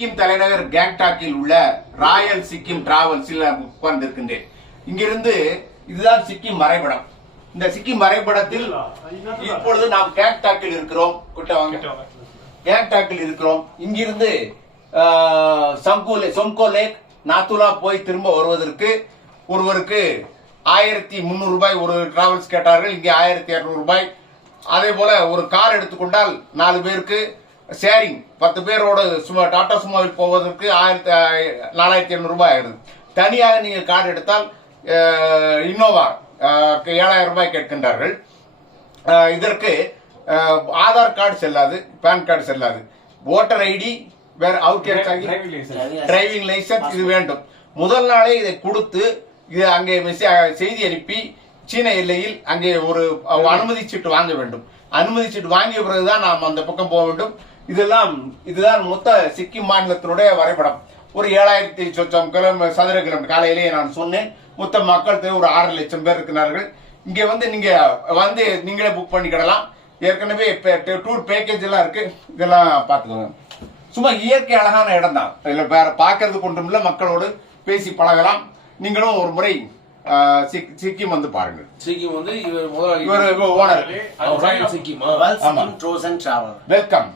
சிக்கிம் தலைநகர் கேங்டாக்கில் உள்ள ராயல் சிக்கிம் டிராவல்ஸில் உட்கார்ந்திருக்கின்றேன். இங்கிருந்து இதுதான் சிக்கிம் வரைபடம். இந்த சிக்கிம் வரைபடத்தில் இப்பொழுது நாம் கேங்டாக்கில் இருக்கிறோம். கேங்டாக்கில் இருக்கிறோம். இங்கிருந்து சொம்கோ லேக், நாத்துலா போய் திரும்ப வருவதற்கு ஒருவருக்கு 1300 ரூபாய் ஒரு டிராவல்ஸ் கேட்டார்கள். இங்கே 1200 ரூபாய். அதே போல ஒரு கார் எடுத்துக்கொண்டால் 4 பேருக்கு ஷேரிங் 10 பேரோட டாடா சுமோவில் போவதற்கு 4200 ரூபாய் ஆகுது. தனியாக நீங்க கார் எடுத்தால் இன்னோவா 7000 ரூபாய் கேட்கின்றார்கள். இதற்கு ஆதார் கார்டு செல்லாது, பேன் கார்டு செல்லாது, ஓட்டர் ஐடி, வேற டிரைவிங் லைசன்ஸ் இது வேண்டும். முதல் நாளே இதை கொடுத்து இது அங்கே செய்தி அனுப்பி சீன எல்லையில் அங்கே ஒரு அனுமதி சீட்டு வாங்க வேண்டும். அனுமதி சீட்டு வாங்கிய பிறகுதான் நாம் அந்த பக்கம் போக வேண்டும். இதுதான் மொத்த சிக்கிம் மாநிலத்தினுடைய வரைபடம். ஒரு 7000 சதுர கிலோமீட்டர். காலையிலேயே நான் சொன்னேன், மொத்த மக்கள் தேவை ஒரு 6 லட்சம் பேர் இருக்கிறார்கள். இங்க நீங்க நீங்களே புக் பண்ணிக்கிடலாம். ஏற்கனவே டூர் பேக்கேஜ் எல்லாம் இருக்கு. இதெல்லாம் பாத்துக்கோங்க. சும்மா இயற்கை அழகான இடம் தான். இதுல வேற பாக்குறது கொண்டும் இல்ல, மக்களோடு பேசி பழகலாம். நீங்களும் ஒரு முறை சிக்கிம் பாருங்க. சிக்கிம் இவர் ஓனர். சிக்கிம் வெல்கம்.